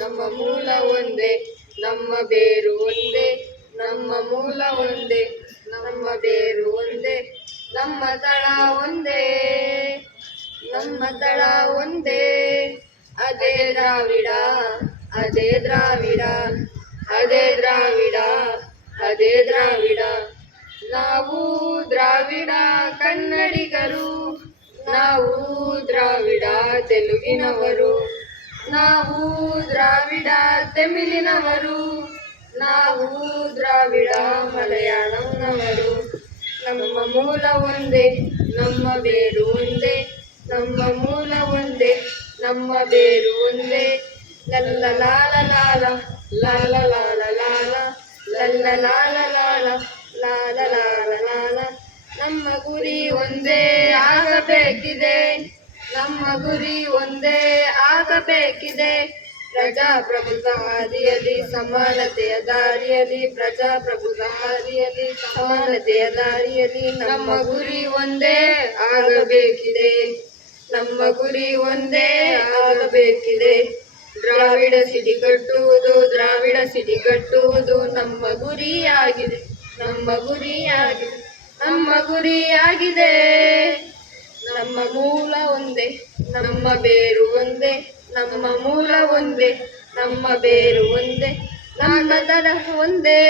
ನಮ್ಮ ಮೂಲ ಒಂದೇ, ನಮ್ಮ ಬೇರು ಒಂದೇ. ನಮ್ಮ ಮೂಲ ಒಂದೇ, ನಮ್ಮ ಬೇರು ಒಂದೇ. ನಮ್ಮ ತಳ ಒಂದೇ, ನಮ್ಮ ತಳ ಒಂದೇ. ಅದೇ ದ್ರಾವಿಡ, ಅದೇ ದ್ರಾವಿಡ, ಅದೇ ದ್ರಾವಿಡ, ಅದೇ ದ್ರಾವಿಡ. ನಾವು ದ್ರಾವಿಡ ಕನ್ನಡಿಗರು, ನಾವು ದ್ರಾವಿಡ ತೆಲುಗಿನವರು, ನಾವು ದ್ರಾವಿಡ ತಮಿಳಿನವರು, ನಾವು ದ್ರಾವಿಡ ಮಲಯಾಳಂನವರು. ನಮ್ಮ ಮೂಲ ಒಂದೇ, ನಮ್ಮ ಬೇರು ಒಂದೇ. ನಮ್ಮ ಮೂಲ ಒಂದೇ, ನಮ್ಮ ಬೇರು ಒಂದೇ. ಲಲ್ಲ ಲಾಲ ಲಾಲ, ಲಾಲ ಲಾಲ ಲಾಲ, ಲಲ್ಲ ಲಾಲ ಲಾಲ, ಲಾಲ ಲಾಲ ಲಾಲ. ನಮ್ಮ ಗುರಿ ಒಂದೇ ಆಗಬೇಕಿದೆ, ನಮ್ಮ ಗುರಿ ಒಂದೇ ಆಗಬೇಕಿದೆ. ಪ್ರಜಾಪ್ರಭುತ್ವ ಹಾದಿಯಲ್ಲಿ ಸಮಾನತೆಯ ದಾರಿಯಲ್ಲಿ, ಪ್ರಜಾಪ್ರಭುತ್ವ ಹಾದಿಯಲ್ಲಿ ಸಮಾನತೆಯ ದಾರಿಯಲ್ಲಿ. ನಮ್ಮ ಗುರಿ ಒಂದೇ ಆಗಬೇಕಿದೆ, ನಮ್ಮ ಗುರಿ ಒಂದೇ ಆಗಬೇಕಿದೆ. ದ್ರಾವಿಡ ಸಿಡಿ ಕಟ್ಟುವುದು, ದ್ರಾವಿಡ ಸಿಡಿ ಕಟ್ಟುವುದು ನಮ್ಮ ಗುರಿಯಾಗಿದೆ, ನಮ್ಮ ಗುರಿಯಾಗಿದೆ, ನಮ್ಮ ಗುರಿಯಾಗಿದೆ. ನಮ್ಮ ಮೂಲ ಒಂದೇ, ನಮ್ಮ ಬೇರು ಒಂದೇ. ನಮ್ಮ ಮೂಲ ಒಂದೇ, ನಮ್ಮ ಬೇರು ಒಂದೇ. ನಮ್ಮ ತಳ ಒಂದೇ.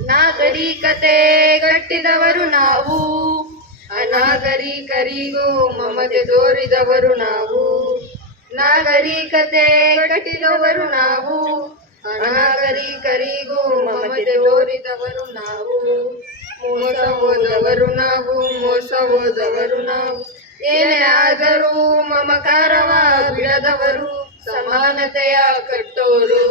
ನಾಗರಿಕತೆ ಕಟ್ಟಿದವರು ನಾವು, ಅನಾಗರಿಕರಿಗೂ ಮಮತೆ ತೋರಿದವರು ನಾವು. ನಾಗರಿಕತೆ ಕಟ್ಟಿದವರು ನಾವು, ಅನಾಗರಿಕರಿಗೂ ಮಮತೆ ತೋರಿದವರು ನಾವು. ಮೋಸ ಹೋದವರು ನಾವು, ಮೋಸ ಹೋದವರು ನಾವು. ಏನೇ ಆದರೂ ಮಮಕಾರವ ಬಿಡದವರು, ಸಮಾನತೆಯ ಕಟ್ಟೋರು.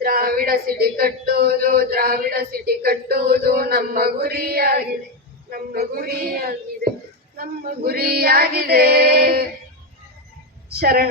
ದ್ರಾವಿಡ ಸಿಡಿ ಕಟ್ಟುವುದು, ದ್ರಾವಿಡ ಸಿಡಿ ಕಟ್ಟುವುದು ನಮ್ಮ ಗುರಿಯಾಗಿದೆ, ನಮ್ಮ ಗುರಿಯಾಗಿದೆ, ನಮ್ಮ ಗುರಿಯಾಗಿದೆ. ಶರಣ.